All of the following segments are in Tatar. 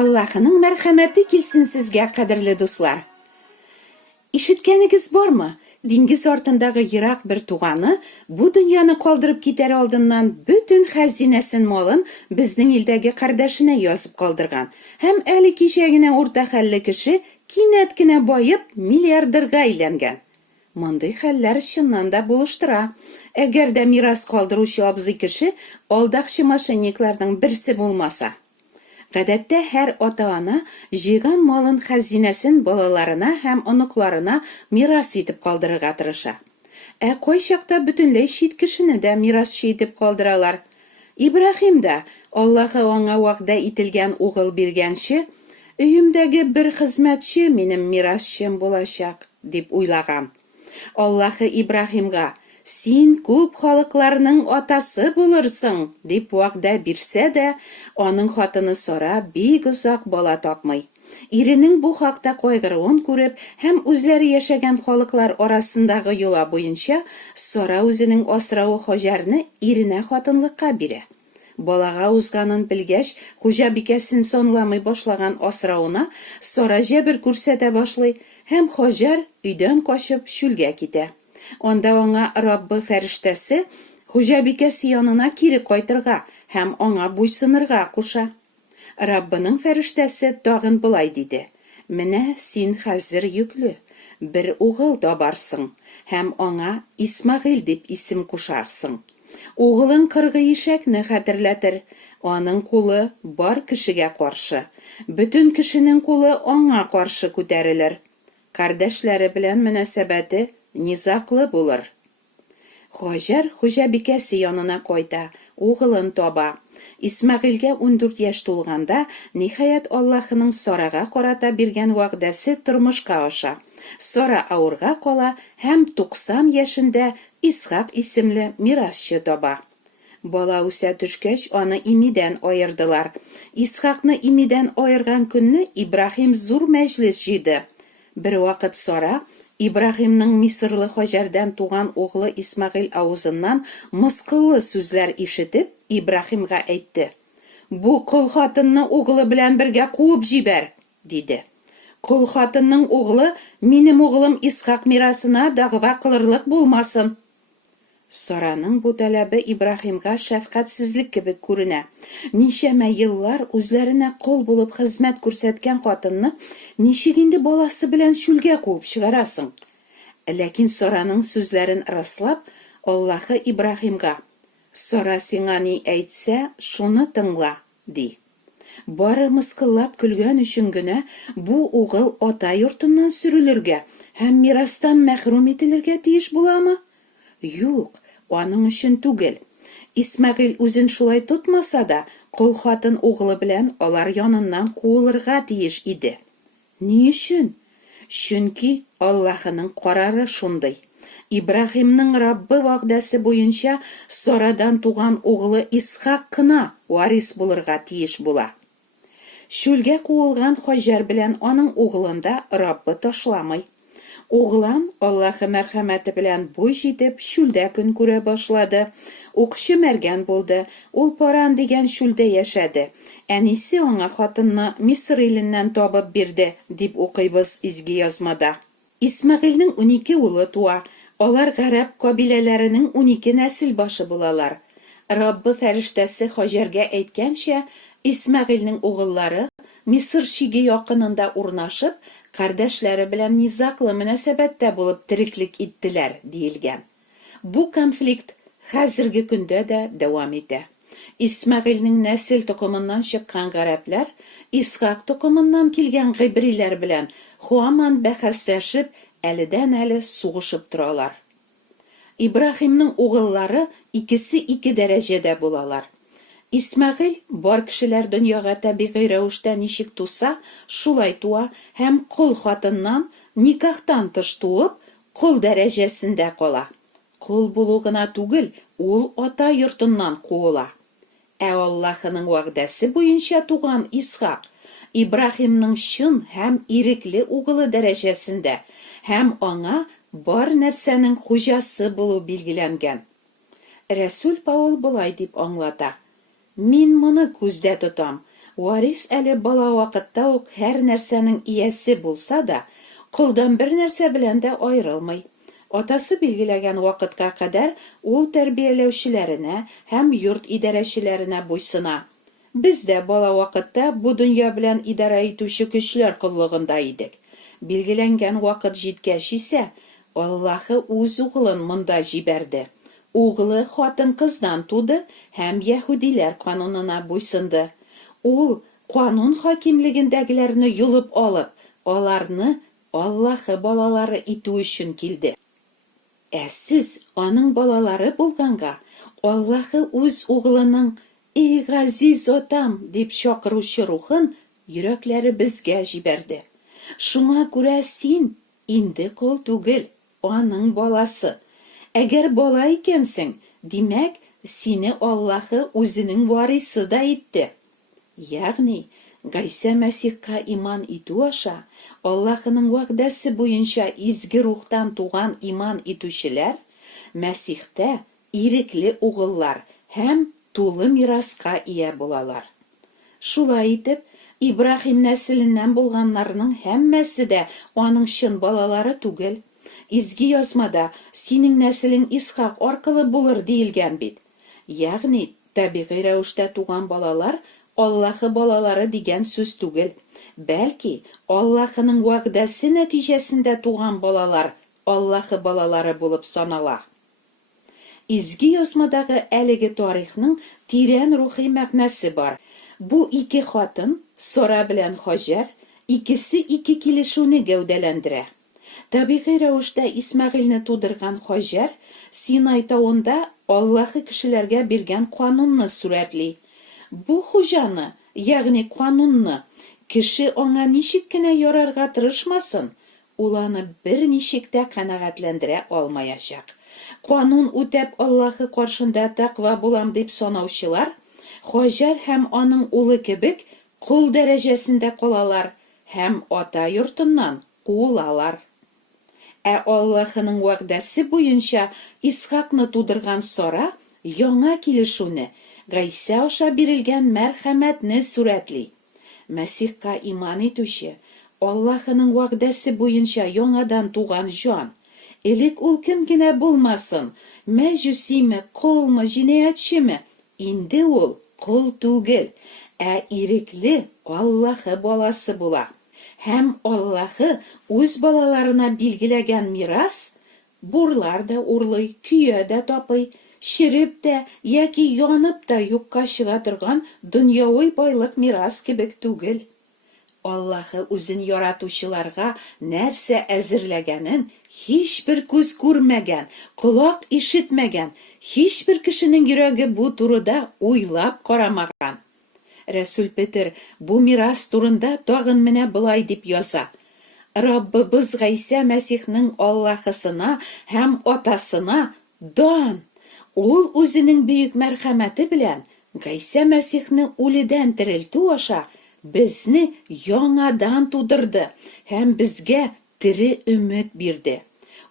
Аллаһының мәрхәмәте килсен сезгә, кадерле дуслар. Ишеткәнегез бармы? Диңгез артындагы ерак бер туганы бу дөньяны калдырып китәр алдыннан бөтен хәзинәсен малын безнең илдәге кардәшенә язып калдырган. Һәм әле кичә генә урта хәлле кеше кинәт кенә байып миллиардерга әйләнгән. Мондый хәлләр чыннан да булыштыра. Әгәр дә мирас калдыручы абзый кеше алдакчы мошенникларның берсе булмаса. Гадәттә һәр ата-ана җыйган малын хәзинәсен балаларына һәм оныкларына мирас итеп калдырырга тырыша. Ә кайчакта бөтенләй чит кешене дә мирасчы итеп калдыралар. Ибраһим да Аллаһы аңа вәгъдә ителгән угыл биргәнче, өемдәге бер хезмәтче минем мирасчым булачак, дип уйлаган. Аллаһы Ибраһимга «Син күп халыкларның атасы булырсың» дип вәгъдә бирсә дә, аның хатыны Сара бик озак бала тапмый. Иренең бу хакта кайгыруын күреп һәм үзләре яшәгән халыклар арасындагы юла буенча Сара үзенең асрауы Хаҗарны иренә хатынлыкка бирә. Балага узганын белгәч, хуҗабикәсен санламый башлаган асрауына Сара җәбер күрсәтә башлый һәм Хаҗар өйдән качып чүлгә китә. Онда аңа Раббы фәрештәсе хуҗабикәсе янына кире кайтырга һәм аңа буйсынырга куша. Раббының фәрештәсе тагын булай диде: «Менә син хәзер йөкле, бер угыл табарсың һәм аңа Исмагыйль дип исем кушарсың. Угылың кыргы ишәкне хәтерләтер, аның кулы бар кешегә каршы, бөтен кешенең кулы аңа каршы күтәрелер. Кардәшләре белән мөнәсәбәте низаклы булыр». Хаҗар хуҗабикәсе янына кайта, угылын таба. Исмагыйльгә 14 яшь тулганда, ниһаять Аллаһының Сарага карата биргән вәгъдәсе тормышка аша. Сара авырга кала һәм 90 яшендә Исхак исемле мирасчы таба. Бала үсә төшкәч, аны имидән аердылар. Исхакны имидән аерган көнне Ибраһим зур мәҗлес җыйды. Бер вакыт Сара Ибраһимның Мисырлы Хаҗардан туган углы Исмагыйль авызыннан мыскыллы сүзләр ишетеп, Ибраһимга әйтте: «Бу кол хатынны углы белән бергә куып җибәр», диде. «Кол хатынның углы минем углым Исхак мирасына дәгъва кылырлык булмасын». Сараның бу таләбе Ибраһимга шәфкатьсезлек кебек күренә. Ничәмә еллар үзләренә кол булып хезмәт күрсәткән хатынны ничек инде баласы белән чүлгә куып чыгарасың? Ләкин Сараның сүзләрен раслап, Аллаһы Ибраһимга: «Сара сиңа ни әйтсә, шуны тыңла», ди. Бары мыскыллап көлгән өчен генә бу угыл ата йортыннан сөрелергә һәм мирастан мәхрүм ителергә тиеш буламы? Юк, аның өчен түгел. Исмагыйль үзен шулай тотмаса да, кол хатын углы белән алар яныннан куылырга тиеш иде. Ни өчен? Чөнки Аллаһының карары шундый. Ибраһимның Раббы вәгъдәсе буенча Сарадан туган углы Исхак кына варис булырга тиеш була. Чүлгә куылган Хаҗар белән аның углында Раббы ташламый. Углан Аллаһы мәрхәмәте белән буй җитеп чүлдә көн күрә башлады. Укчы мәргән булды. Ул Паран дигән чүлдә яшәде. Әнисе аңа хатынны Мисыр иленнән табып бирде, дип укыйбыз изге язмада. Исмагыйльнең 12 улы туа. Алар гарәп кабиләләренең 12 нәсел башы булалар. Раббы фәрештәсе Хаҗарга әйткәнчә, Исмагыйльнең угыллары Мисыр чиге якынында урнашып, кардәшләре белән низаклы мөнәсәбәттә булып тереклек иттеләр, диелгән. Бу конфликт хәзерге көндә дә дәвам итә. Исмагыйльнең нәсел токымыннан чыккан гарәпләр Исхак токымыннан килгән гыйбриләр белән һаман бәхәсләшеп, әледән-әле сугышып торалар. Ибраһимның угыллары икесе 2 дәрәҗәдә булалар. Исмагыйль бар кешеләр дөньяга табигый рәвештә ничек туса, шулай туа һәм кол хатыннан никахтан тыш туып, кол дәрәҗәсендә кала. Кол булу гына түгел, ул ата йортыннан куыла. Ә Аллаһының вәгъдәсе буенча туган Исхак Ибраһимның чын һәм ирекле угылы дәрәҗәсендә һәм аңа бар нәрсәнең хуҗасы булу билгеләнгән. Рәсүл Паул булай дип аңлата: «Мин моны күздә тотам. Варис әле бала вакытта ук һәр нәрсәнең иясе булса да, колдан бер нәрсә белән дә аерылмый. Атасы билгеләгән вакытка кадәр ул тәрбияләүчеләренә һәм йорт идарәчеләренә буйсына. Без дә бала вакытта бу дөнья белән идара итүче көчләр куллыгында идек. Билгеләнгән вакыт җиткәч исә, Аллаһы үз угылын монда җибәрде. Угылы хатын-кыздан туды һәм яһудиләр канунына буйсынды. Ул канун хакимлегендәгеләрне юлып алып, аларны Аллаһы балалары итү өчен килде. Ә сез аның балалары булганга, Аллаһы үз угылының «Эй газиз отам» дип чакыручы рухын йөрәкләребезгә җибәрде. Шуңа күрә син инде кул түгел, аның баласы. Әгәр бала икәнсең, димәк, сине Аллаһы үзенең варисы да итте. Ягъни, Гайса Мәсихка иман итү аша, Аллаһының вәгъдәсе буенча изге рухтан туган иман итүчеләр Мәсихтә ирекле угыллар һәм тулы мираска ия булалар. Шулай итеп, Ибрахим нәселеннән булганнарның һәммәсе дә аның чын балалары түгел. Изге язмада синең нәселең Исхак аркылы булыр диелгән бит. Ягъни, табигый рәвештә туган балалар Аллаһы балалары дигән сүз түгел. Бәлки, Аллаһының вәгъдәсе нәтиҗәсендә туган балалар Аллаһы балалары булып санала. Изге язмадагы әлеге тарихның тирән рухи мәгънәсе бар. Бу ике хатын, Сара белән Хаҗар, икесе ике килешүне гәүдәләндерә. Табигый рәвештә Исмәгыйльне тудырган Хаҗар Синай тауында Аллаһы кешеләргә биргән канунны сүрәтли. Бу хуҗаны, ягъни канунны, кеше аңа ничек кенә ярарга тырышмасын, ул аны бер ничек тә канәгатьләндерә алмаячак. Канун үтәп Аллаһы каршында тәкъва булам дип санаучылар, Хаҗар һәм аның улы кебек кул дәрәҗәсендә калалар һәм ата йортыннан куылалар. Ә Аллаһының вәгъдәсе буенча Исхакны тудырган Сара яңа килешүне, Гайса аша бирелгән мәрхәмәтне сүрәтли. Мәсихка иман итүче, Аллаһының вәгъдәсе буенча яңадан туган җан. Элек ул кем генә булмасын, мәҗүсиме, кулмы, җинаятьчеме, инде ул кул түгел, ә ирекле Аллаһы баласы була. Һәм Аллаһы үз балаларына билгеләгән мирас, бурлар да урлый, көя дә тапый, ширеп тә яки янып та юкка чыга торган дөньяви байлык мирас кебек түгел. Аллаһы үзен яратучыларга нәрсә әзерләгәнен һичбер күз күрмәгән, колак ишетмәгән, һичбер кешенең йөрәге бу турыда уйлап карамаган. Рәсүл Петр бу мирас турында тагын менә былай дип яза. Раббыбыз Гайса Мәсихнең Аллаһысына һәм атасына дан. Ул үзенең бөек мәрхәмәте белән Гайса Мәсихне үледән терелтү аша безне яңадан тудырды һәм безгә тере өмет бирде.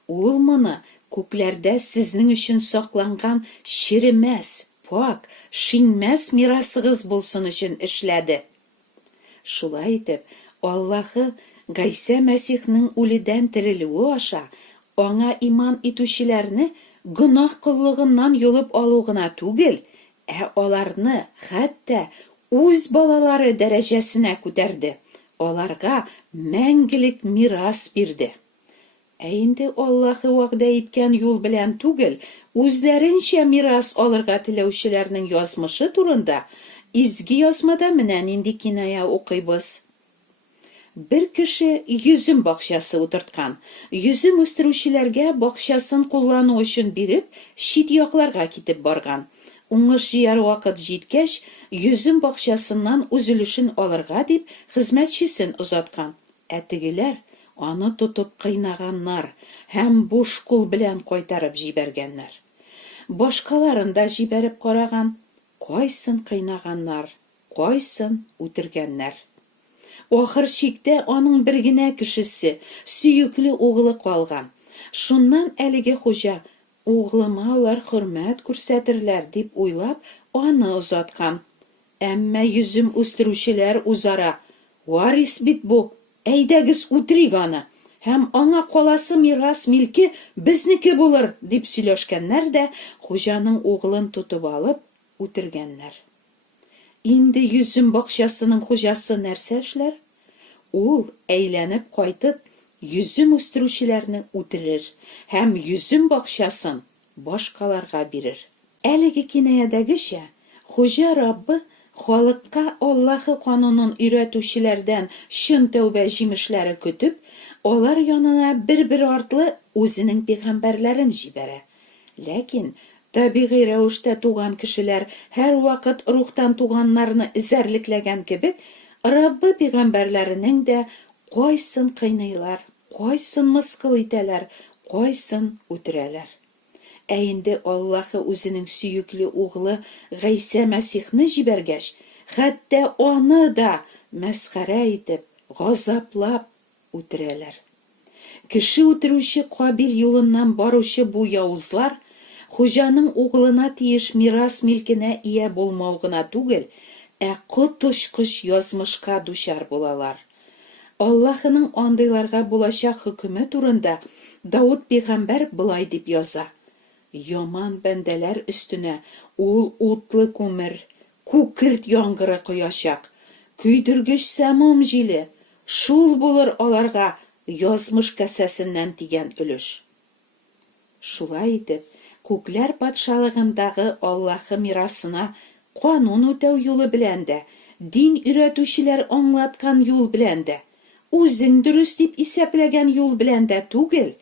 Ул моны күкләрдә сезнең өчен сакланган ширемәс, пак, шинмәс мирасыгыз булсын өчен эшләде. Шулай итеп, Аллаһы Гайса Мәсихнең үледән терелүе аша аңа иман итүчеләрне гөнаһ кыллыгыннан юлып алу гына түгел, ә аларны хәтта үз балалары дәрәҗәсенә күтәрде. Аларга мәңгелек мирас бирде. Ә инде Аллаһы вәгъдә иткән юл белән түгел, үзләренчә мирас алырга теләүчеләрнең язмышы турында изге язмада менә нинди киная укыйбыз. Бер кеше йөзем бакчасы утырткан. Йөзем үстерүчеләргә бакчасын куллану өчен биреп, чит якларга китеп барган. Уңыш җыяр вакыт җиткәч, йөзем бакчасыннан үзелешен алырга дип хезмәтчесен озаткан. Ә тегеләр аны тотып кыйнаганнар һәм буш кул белән кайтарып җибәргәннәр. Башкаларын да җибәреп караган, кайсын кыйнаганнар, кайсын үтергәннәр. Ахыр чиктә аның бер генә кешесе, сөекле угылы калган. Шуннан әлеге хуҗа, углыма алар хөрмәт күрсәтерләр дип уйлап, аны озаткан. Әмма йөзем үстерүчеләр үзара: "Варис бит бу, әйдәгез үтерик аны, һәм аңа каласы мирас милке безнеке булыр", дип сөйләшкәннәр дә хуҗаның угылын тотып алып үтергәннәр. Инде йөзем бакчасының хуҗасы нәрсә эшләр? Ул, әйләнеп кайтып, йөзем үстерүчеләрне үтерер һәм йөзем бакчасын башкаларга бирер. Әлеге кинаядәгечә, хуҗа Раббы халыкка Аллаһы канунын өйрәтүчеләрдән чын тәүбә җимешләре көтеп, алар янына бер-бер артлы үзенең пәйгамбәрләрен җибәрә. Ләкин табигый рәвештә туган кешеләр һәрвакыт рухтан туганнарны эзәрлекләгән кебек, Раббы пәйгамбәрләренең дә кайсын кыйныйлар, кайсын мыскыл итәләр, кайсын үтерәләр. Ә инде Аллаһы үзенең сөекле угылы Гыйса Мәсихне җибәргәч, хәтта аны да мәсхәрә итеп, газаплап үтерәләр. Кеше үтерүче Кабил юлыннан баручы бу явызлар хуҗаның угылына тиеш мирас милкенә ия булмау гына түгел, ә коточкыч язмышка дучар булалар. Аллаһының андыйларга булачак хөкеме турында Дауд пәйгамбәр былай дип яза: "Яман бәндәләр өстенә ул утлы күмер, күкерт яңгыры коячак, көйдергеч сәмум җиле, шул булыр аларга язмыш кәсәсеннән тигән өлеш". Шулай итеп, күкләр патшалыгындагы Аллаһы мирасына канун үтәү юлы белән дә, дин өйрәтүчеләр аңлаткан юл белән дә, үзең дөрес дип исәпләгән юл белән дә түгел,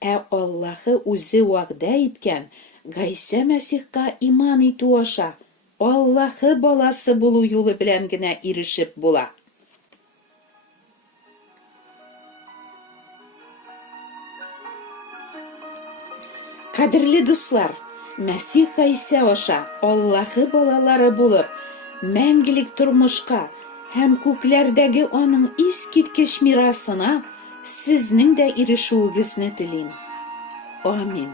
ә Аллаһы үзе вәгъдә иткән Гыйса Мәсихка иман итү аша Аллаһы баласы булу юлы белән генә ирешеп була. Кадерле дуслар, Мәсих Гыйса аша Аллаһы балалары булып, мәңгелек тормышка һәм күкләрдәге аның искиткеч мирасына сезнең дә ирешүегезне телим. Амин.